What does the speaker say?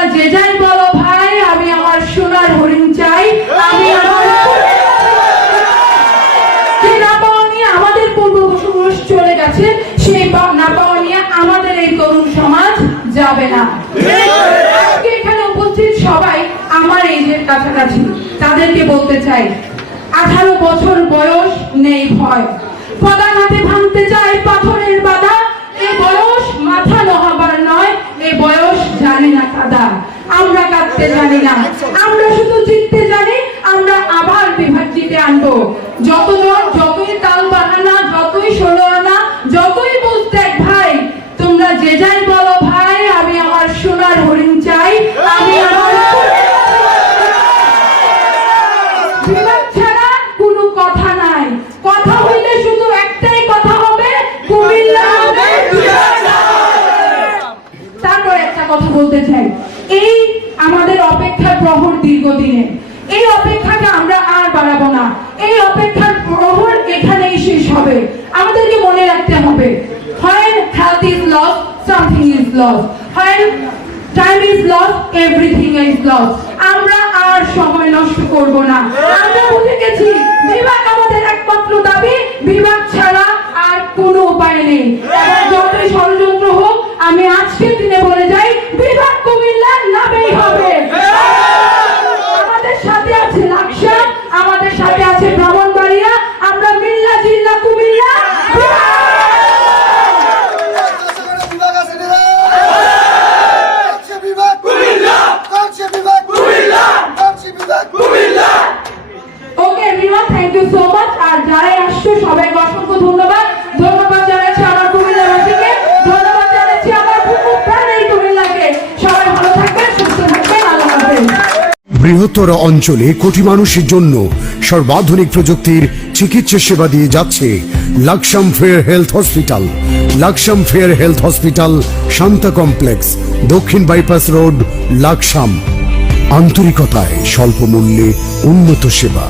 তোমরা যে যাই বলো ভাই, আমি আমার সোনার হরিণ চাই। আমি আমার আমাদের এই তরুণ সমাজ যাবে না। এখানে উপস্থিত সবাই আমার এইজের কাছাকাছি, তাদেরকে বলতে চাই, আঠারো বছর বয়স নেই ভয়। আনব যত যতই তাল বাহানা, যতই ষোলো আনা, যতই বুঝতে ভাই, তোমরা যে যাই বলো ভাই, আমি আমার সোনার কথা নাই। শুধু একটাই কথা হবে, কুমিল্লা হবে তারপর একটা কথা বলতে চাই। এই আমাদের অপেক্ষার প্রহর দীর্ঘদিনে এই অপেক্ষাকে আমরা আর বাড়াবো না। এই শেষ হবে। আমাদেরকে মনে রাখতে হবে এভরিথিং ইজ লস আমরা আর সময় নষ্ট করব না। আমরা বুঝে গেছি বিভাগ আমাদের একমাত্র দাবি বিভাগ ছাড়া আর কোনো উপায় নেই। যতই ষড়যন্ত্র হোক, আমি আজকের দিনে বলে যাই বিভাগ কুমিল্লা নামেই হবে আমাদের সাথে আছে লাকসা আমাদের সাথে আছে ব্রাহ্মণবাড়িয়া আমরা মিল্লা জিল্লা কুমিল্লা বিভাগ আছে রে কাছে বিভাগ কুমিল্লা কাছে বিভাগ কুমিল্লা কাছে বিভাগ Comilla okay everyone thank you so much আর যারাই আসছো, সবাইকে অসংখ্য ধন্যবাদ। ধন্যবাদ জানাচ্ছি আমার কুমিল্লাবাসীকে। ধন্যবাদ জানাচ্ছি আমার প্রাণের কুমিল্লাকে। সবাই ভালো থাকবেন, সুস্থ থাকবেন। আল্লাহ হাফেজ। বৃহত্তর অঞ্চলে কোটি মানুষের জন্য সর্বাধুনিক প্রযুক্তির চিকিৎসা সেবা দিয়ে যাচ্ছে Laksam fair health hospital. Laksam fair health hospital Shanta complex, দক্ষিণ বাইপাস রোড, লাকসাম। আন্তরিকতায় স্বল্প মূল্যে উন্নত সেবা।